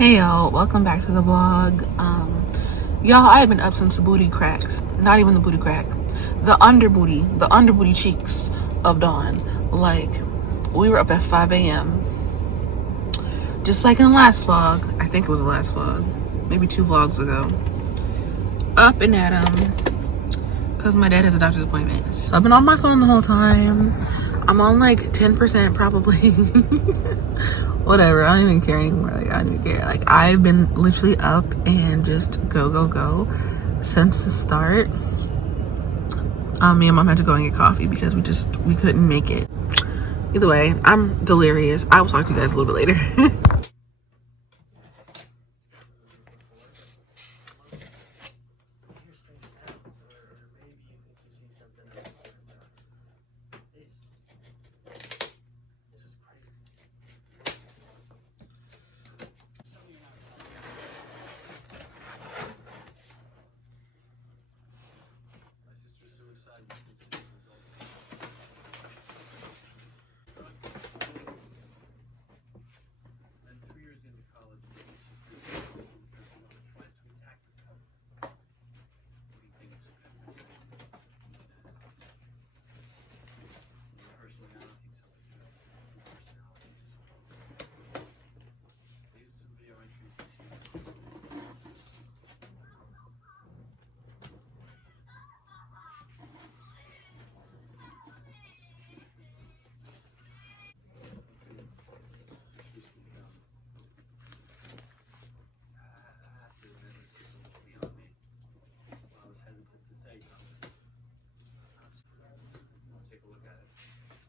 Hey y'all, welcome back to the vlog. Y'all, I have been up since the booty cracks. Not even the booty crack. The underbooty cheeks of dawn. Like, we were up at 5 a.m. Just like in the last vlog. I think it was the last vlog. Maybe 2 vlogs ago. Up and at 'em. Because my dad has a doctor's appointment. So I've been on my phone the whole time. I'm on like 10% probably. Whatever, I don't even care anymore. Like, I don't even care. Like, I've been literally up and just go since the start. Me and mom had to go and get coffee because we couldn't make it. Either way, I'm delirious. I will talk to you guys a little bit later.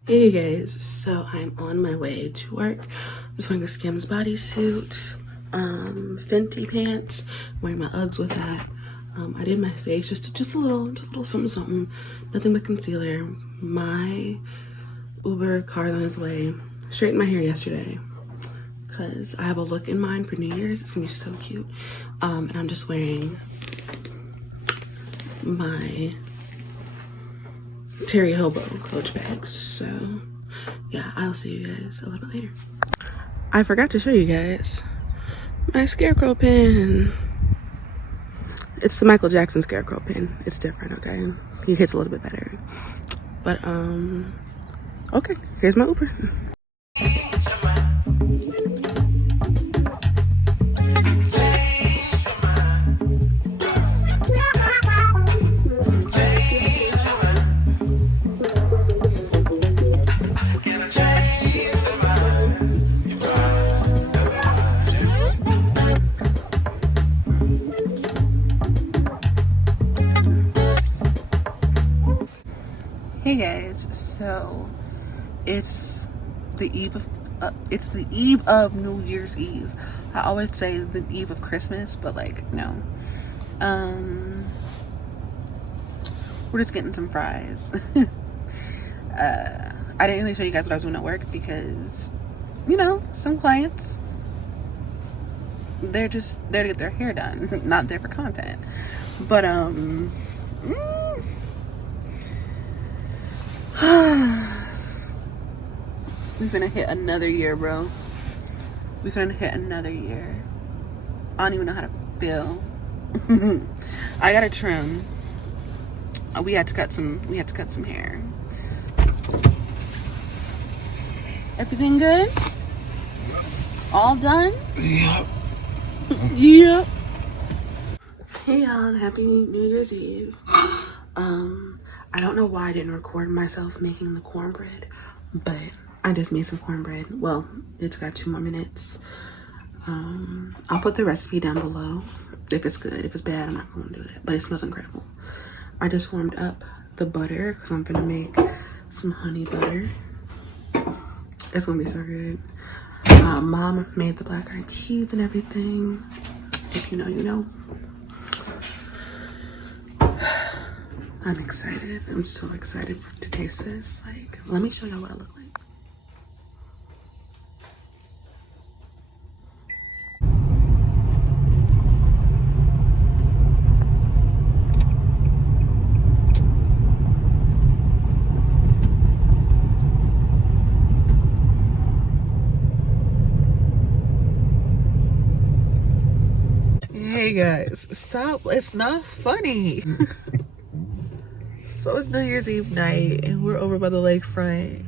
Hey guys, so I'm on my way to work. I'm just wearing a Skims bodysuit, Fenty pants, wearing my Uggs with that. I did my face, just a little something, nothing but concealer. My Uber car's on its way. Straightened my hair yesterday because I have a look in mind for New Year's. It's gonna be so cute. And I'm just wearing my Terry Hobo Coach bags. So yeah, I'll see you guys a little bit later. I forgot to show you guys my scarecrow pin. It's the Michael Jackson scarecrow pin. It's different, okay? He hits a little bit better. But okay, here's my Uber. Hey guys, so it's the eve of New Year's Eve. I always say the eve of Christmas, but like no. We're just getting some fries. I didn't really show you guys what I was doing at work because, you know, some clients, they're just there to get their hair done, not there for content. But we finna hit another year, bro. We finna hit another year. I don't even know how to feel. I gotta trim. We had to cut some hair. Everything good? All done? Yep. Yep. Hey y'all, happy New Year's Eve. I don't know why I didn't record myself making the cornbread, but I just made some cornbread. Well, it's got 2 more minutes. I'll put the recipe down below if it's good. If it's bad, I'm not gonna do it, but it smells incredible. I just warmed up the butter because I'm gonna make some honey butter. It's gonna be so good. Mom made the black-eyed peas and everything. If you know, you know. I'm excited. I'm so excited to taste this. Like, let me show y'all what I look like. Hey guys, stop. It's not funny. So it's New Year's Eve night and we're over by the lakefront.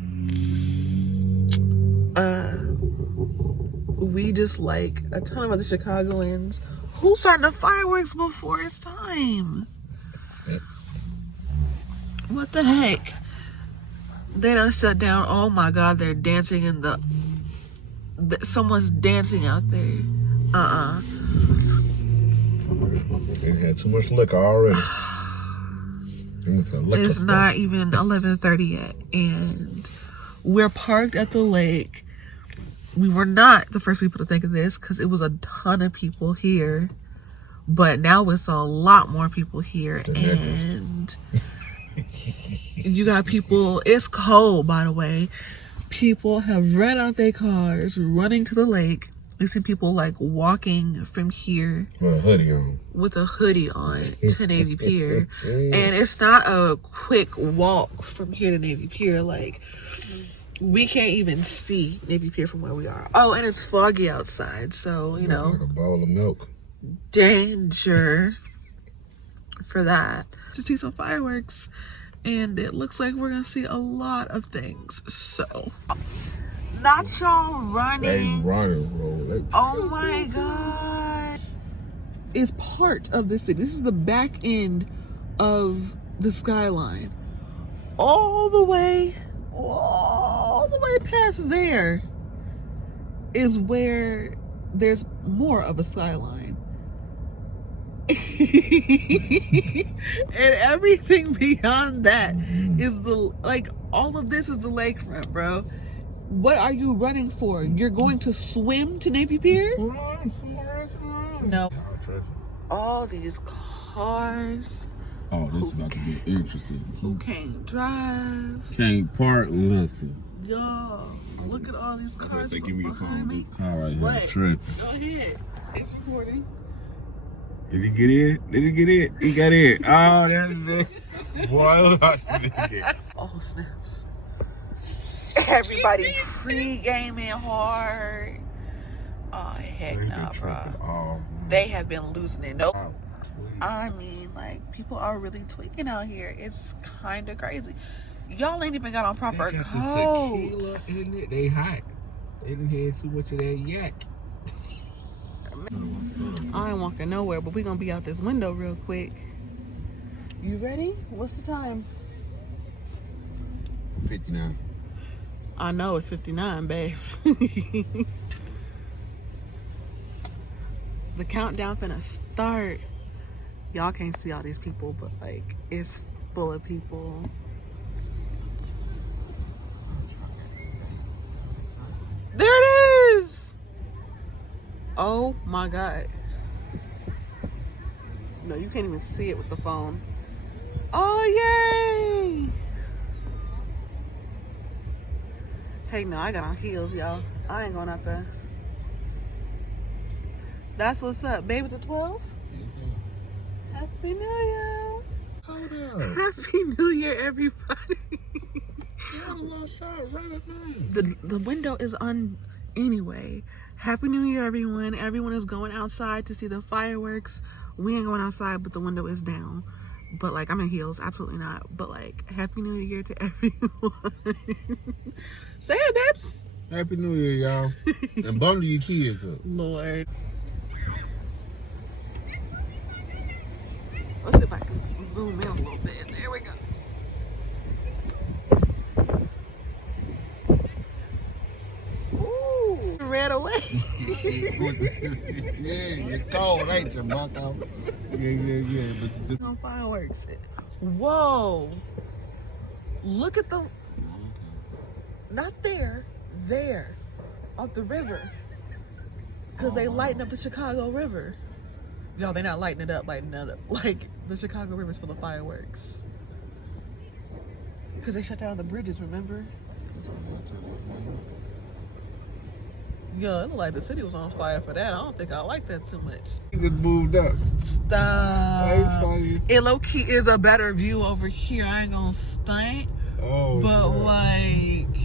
We just like a ton of other Chicagoans who starting the fireworks before it's time. What the heck? They done shut down. Oh my God, they're dancing in the someone's dancing out there. They had too much liquor already. It's not even 11:30 yet, and we're parked at the lake. We were not the first people to think of this because it was a ton of people here, but now it's a lot more people here, and you got people. It's cold, by the way. People have run out their cars, running to the lake. We see people like walking from here with a hoodie on to Navy Pier, and it's not a quick walk from here to Navy Pier. Like, we can't even see Navy Pier from where we are. Oh, and it's foggy outside, so you know, like a bowl of milk. Danger for that. To see some fireworks, and it looks like we're gonna see a lot of things. So. Not y'all running. They running, bro. Oh my God. It's part of the city. This is the back end of the skyline. All the way past there is where there's more of a skyline. And everything beyond that is all of this is the lakefront, bro. What are you running for? You're going to swim to Navy Pier? Run. No. All these cars. Oh, this is about to get interesting. Who can't drive. Can't park, listen. Y'all, look at all these cars. They give me a phone. This car right here What? is tripping. Go ahead. It's recording. Did he get in? Did he get in? He got in. Oh, there it is. Boy, Oh, snaps. Everybody pre-gaming hard. Oh, heck nah, bro. They have been losing it. Nope. I mean, like, people are really tweaking out here. It's kind of crazy. Y'all ain't even got on proper coats. They hot. They didn't have too much of that yak. I ain't walking nowhere, but we're gonna be out this window real quick. You ready? What's the time? 59. I know it's 59, babes. The countdown finna start. Y'all can't see all these people, but like, it's full of people. There it is! Oh my God. No, you can't even see it with the phone. Oh, yay! Hey, no, I got on heels, y'all. I ain't going out there. That's what's up. Baby to 12? Yes, sir. Happy New Year. Hold up. Happy New Year, everybody. The window is on anyway. Happy New Year, everyone. Everyone is going outside to see the fireworks. We ain't going outside, but the window is down. But like, I'm in heels, absolutely not. But like, Happy New Year to everyone. Say it, babes. Happy New Year, y'all. And bundle your kids up. Lord. Let's see if I can zoom in a little bit. There we go. Ooh, ran away. Yeah, you're cold, ain't you, bucko? Yeah. But on fireworks. Whoa. Look at the, not there, there, off the river. Because they lighten up the Chicago River. Y'all, they're not lighting it up. Like, the Chicago River's full of fireworks. Because they shut down the bridges, remember? Yo, it looked like the city was on fire for that. I don't think I like that too much. he just moved up. Stop. Funny. It low-key is a better view over here. I ain't gonna stunt. Oh, But God. like,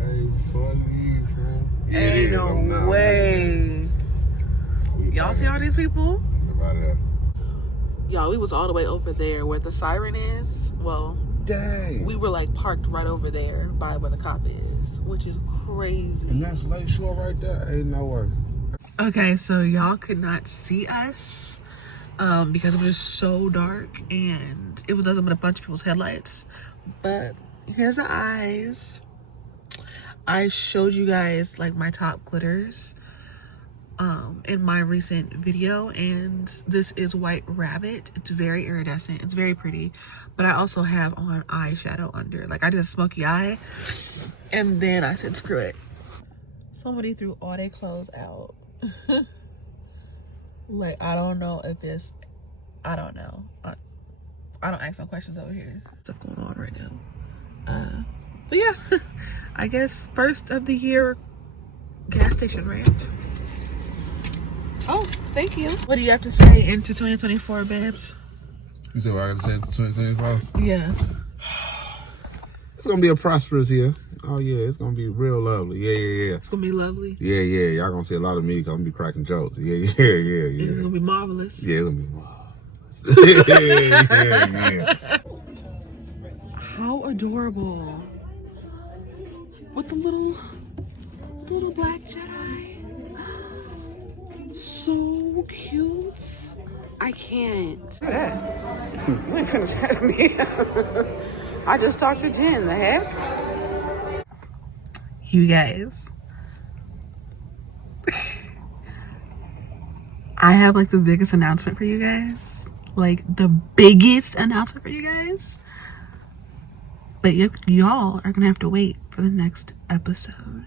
Ain't funny, bro. ain't no way. Y'all see all these people? out of there. Y'all, we was all the way over there where the siren is. Well, dang. We were like parked right over there by where the cop is, which is crazy. And that's Lakeshore right there. Ain't no way. Okay, so y'all could not see us because it was just so dark and it was nothing but a bunch of people's headlights. But here's the eyes. I showed you guys like my top glitters in my recent video, and this is White Rabbit. It's very iridescent, it's very pretty, but I also have on eyeshadow under. Like I did a smoky eye and then I said screw it. Somebody threw all their clothes out. Like I don't know if it's, I don't know, I don't ask no questions over here. Stuff going on right now. But yeah, I guess first of the year gas station rant. Oh, thank you. What do you have to say into 2024, babes? You said what I got to say into 2025? Yeah. It's going to be a prosperous year. Oh, yeah. It's going to be real lovely. Yeah. It's going to be lovely. Yeah. Y'all going to see a lot of me because I'm going to be cracking jokes. Yeah. It's going to be marvelous. Yeah, it's going to be marvelous. yeah. How adorable. With the little black Jedi. So cute. I can't. Look at that. You ain't finished at me. I just talked to Jen. The heck? You guys. I have like the biggest announcement for you guys. Like the biggest announcement for you guys. But y'all are gonna have to wait for the next episode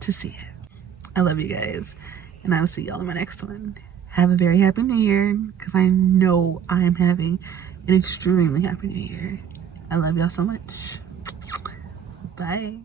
to see it. I love you guys. And I will see y'all in my next one. Have a very happy new year, because I know I am having an extremely happy new year. I love y'all so much. Bye.